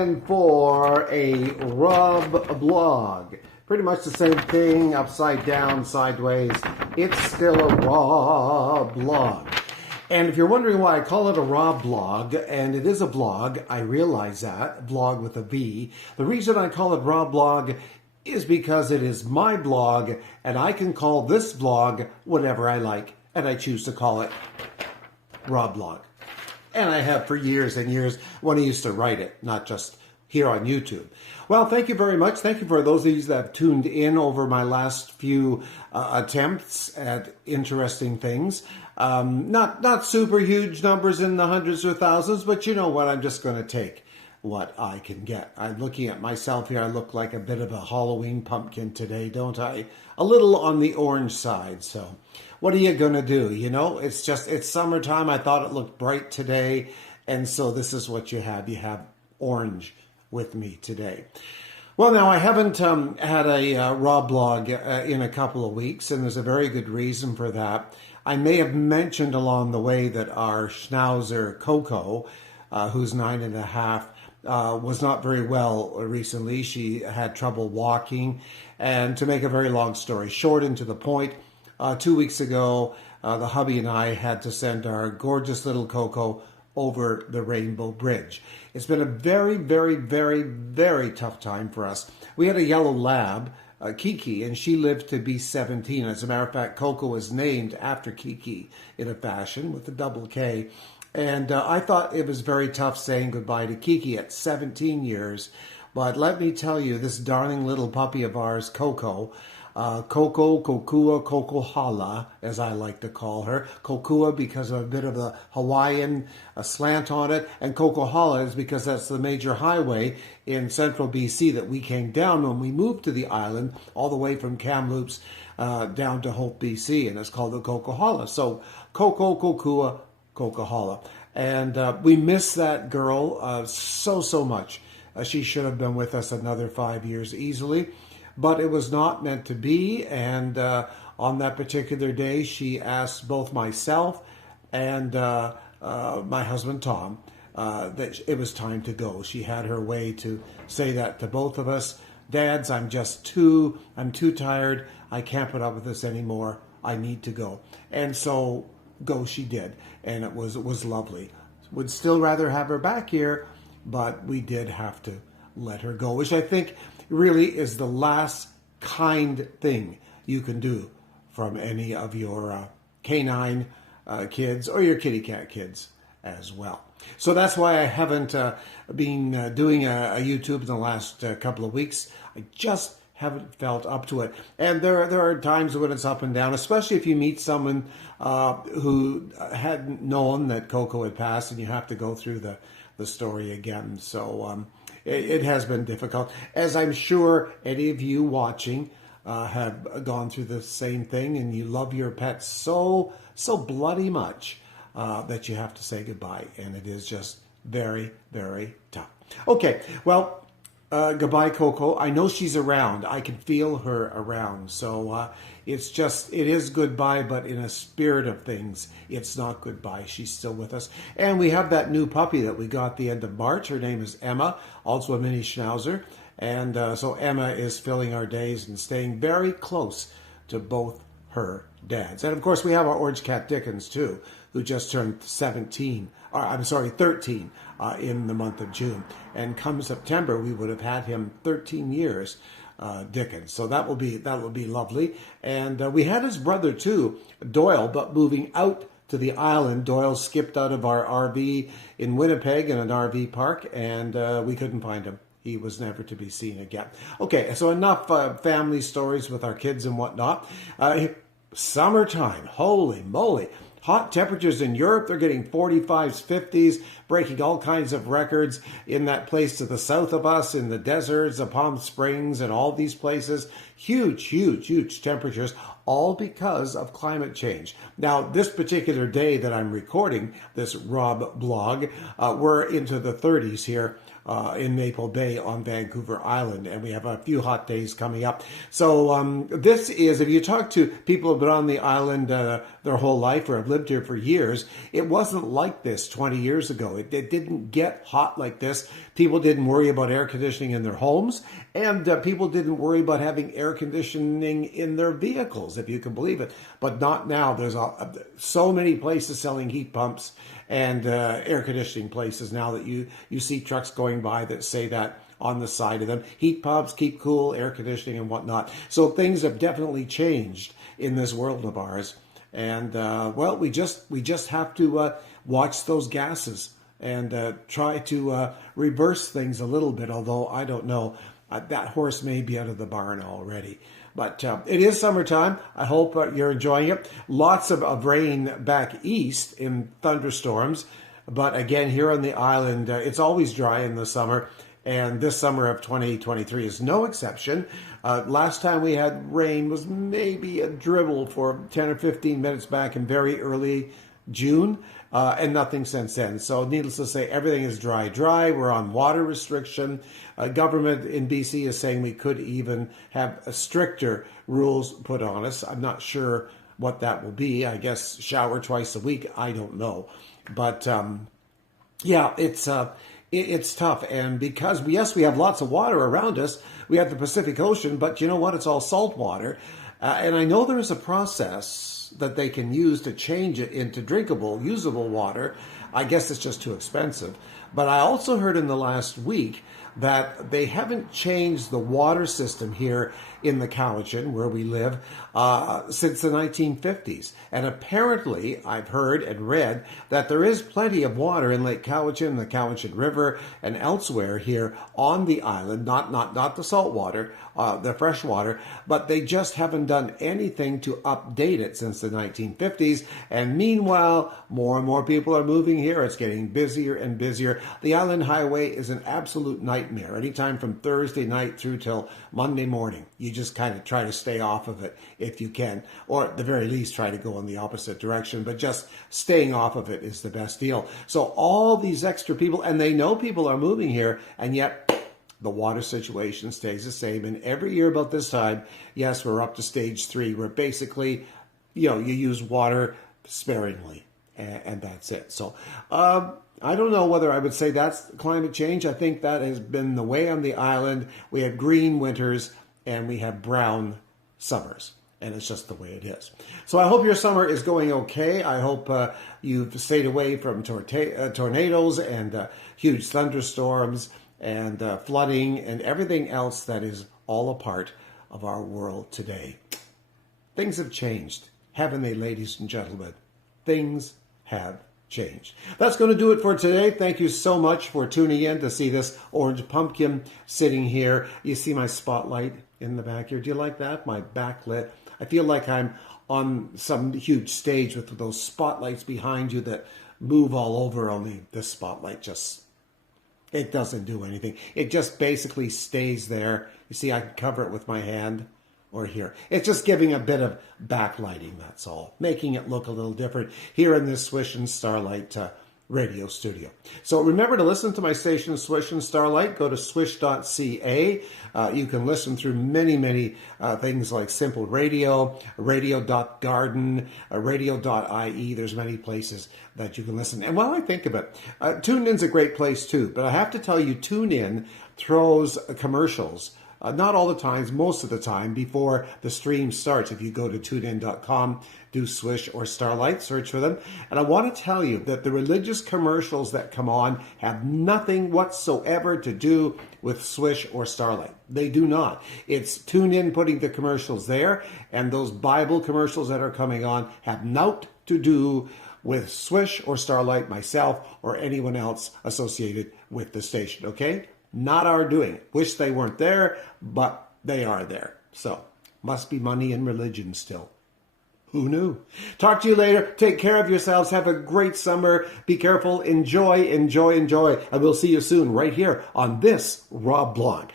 And for a RobBlog, pretty much the same thing, upside down, sideways. It's still a RobBlog. And if you're wondering why I call it a RobBlog, and it is a blog, I realize that, blog with a V. The reason I call it RobBlog is because it is my blog, and I can call this blog whatever I like, and I choose to call it RobBlog. And I have for years and years when I used to write it, not just here on YouTube. Well, thank you very much. Thank you for those of you that have tuned in over my last few attempts at interesting things. Not super huge numbers in the hundreds or thousands, but you know what? I'm just going to take what I can get. I'm looking at myself here. I look like a bit of a Halloween pumpkin today, don't I? A little on the orange side. So what are you going to do? You know, it's summertime. I thought it looked bright today. And so this is what you have. You have orange with me today. Well, now I haven't had a RobBlog in a couple of weeks, and there's a very good reason for that. I may have mentioned along the way that our schnauzer Koko, who's 9.5, was not very well recently. She had trouble walking. And to make a very long story short and to the point, 2 weeks ago, the hubby and I had to send our gorgeous little Koko over the Rainbow Bridge. It's been a very, very, very, very tough time for us. We had a yellow lab, Kiki, and she lived to be 17. As a matter of fact, Koko was named after Kiki in a fashion with a double K. And I thought it was very tough saying goodbye to Kiki at 17 years. But let me tell you, this darling little puppy of ours, Koko, Koko, Kokua, Kokohala, as I like to call her. Kokua because of a bit of a Hawaiian slant on it, and Kokohala is because that's the major highway in central BC that we came down when we moved to the island, all the way from Kamloops down to Hope, BC, and it's called the Kokohala. So Koko, Kokua, Kokohala. And we miss that girl so much. She should have been with us another 5 years easily. But it was not meant to be, and on that particular day, she asked both myself and my husband, Tom, that it was time to go. She had her way to say that to both of us. Dads, I'm too tired. I can't put up with this anymore. I need to go. And so go she did, and it was lovely. Would still rather have her back here, but we did have to let her go, which I think really is the last kind thing you can do from any of your canine kids or your kitty cat kids as well. So that's why I haven't been doing a YouTube in the last couple of weeks. I just haven't felt up to it. And there are times when it's up and down, especially if you meet someone who hadn't known that Koko had passed and you have to go through the story again. So it has been difficult, as I'm sure any of you watching have gone through the same thing, and you love your pets so bloody much that you have to say goodbye, and it is just very, very tough. Okay, well, goodbye, Koko. I know she's around. I can feel her around. So it is goodbye, but in a spirit of things, it's not goodbye. She's still with us. And we have that new puppy that we got at the end of March. Her name is Emma, also a mini schnauzer. And so Emma is filling our days and staying very close to both her dads. And of course, we have our orange cat Dickens too, who just turned 13 in the month of June. And come September, we would have had him 13 years, Dickens. So that will be lovely. And we had his brother too, Doyle, but moving out to the island, Doyle skipped out of our RV in Winnipeg in an RV park, and we couldn't find him. He was never to be seen again. Okay, so enough family stories with our kids and whatnot. Summertime, holy moly. Hot temperatures in Europe, they're getting 45s, 50s, breaking all kinds of records in that place to the south of us, in the deserts of Palm Springs and all these places. huge temperatures, all because of climate change. Now, this particular day that I'm recording this RobBlog, we're into the 30s here in Maple Bay on Vancouver Island, and we have a few hot days coming up. So this is, if you talk to people who have been on the island their whole life or have lived here for years, it wasn't like this 20 years ago. It didn't get hot like this. People didn't worry about air conditioning in their homes, and people didn't worry about having air conditioning in their vehicles, if you can believe it. But not now. There's so many places selling heat pumps and air conditioning places now that you see trucks going by that say that on the side of them. Heat pumps, keep cool, air conditioning and whatnot. So things have definitely changed in this world of ours. And, well, we just have to watch those gases and try to reverse things a little bit, although I don't know. That horse may be out of the barn already. But it is summertime. I hope you're enjoying it. Lots of rain back east in thunderstorms. But again, here on the island, it's always dry in the summer. And this summer of 2023 is no exception. Last time we had rain was maybe a dribble for 10 or 15 minutes back in very early June. And nothing since then. So needless to say, everything is dry. We're on water restriction. Government in BC is saying we could even have stricter rules put on us. I'm not sure what that will be. I guess shower twice a week. I don't know. But yeah, it's tough. And because, yes, we have lots of water around us. We have the Pacific Ocean, but you know what? It's all salt water. And I know there is a process that they can use to change it into drinkable, usable water. I guess it's just too expensive. But I also heard in the last week that they haven't changed the water system here in the Cowichan, where we live, since the 1950s. And apparently, I've heard and read that there is plenty of water in Lake Cowichan, the Cowichan River, and elsewhere here on the island, not the salt water, the fresh water, but they just haven't done anything to update it since the 1950s. And meanwhile, more and more people are moving here. It's getting busier and busier. The Island Highway is an absolute nightmare. Anytime from Thursday night through till Monday morning, you just kind of try to stay off of it if you can, or at the very least try to go in the opposite direction, but just staying off of it is the best deal. So all these extra people, and they know people are moving here, and yet the water situation stays the same. And every year about this time, yes, we're up to stage 3, where basically, you use water sparingly, and that's it. So I don't know whether I would say that's climate change. I think that has been the way on the island. We have green winters and we have brown summers. And it's just the way it is. So I hope your summer is going okay. I hope you've stayed away from tornadoes and huge thunderstorms and flooding and everything else that is all a part of our world today. Things have changed, haven't they, ladies and gentlemen? Things have changed. That's going to do it for today. Thank you so much for tuning in to see this orange pumpkin sitting here. You see my spotlight in the back here. Do you like that? My backlit. I feel like I'm on some huge stage with those spotlights behind you that move all over, only this spotlight just, it doesn't do anything. It just basically stays there. You see, I can cover it with my hand or here. It's just giving a bit of backlighting, that's all. Making it look a little different here in this Swish and Starlight radio studio. So remember to listen to my station, Swish and Starlight. Go to swish.ca. You can listen through many things like Simple Radio, radio.garden, radio.ie. There's many places that you can listen. And while I think of it, TuneIn's a great place too. But I have to tell you, TuneIn throws commercials. Not all the times, most of the time, before the stream starts. If you go to tunein.com, do Swish or Starlight, search for them. And I want to tell you that the religious commercials that come on have nothing whatsoever to do with Swish or Starlight. They do not. It's TuneIn putting the commercials there, and those Bible commercials that are coming on have naught to do with Swish or Starlight, myself, or anyone else associated with the station, okay? Not our doing. Wish they weren't there, but they are there. So, must be money in religion still. Who knew? Talk to you later. Take care of yourselves. Have a great summer. Be careful. Enjoy. And we'll see you soon right here on this RobBlog.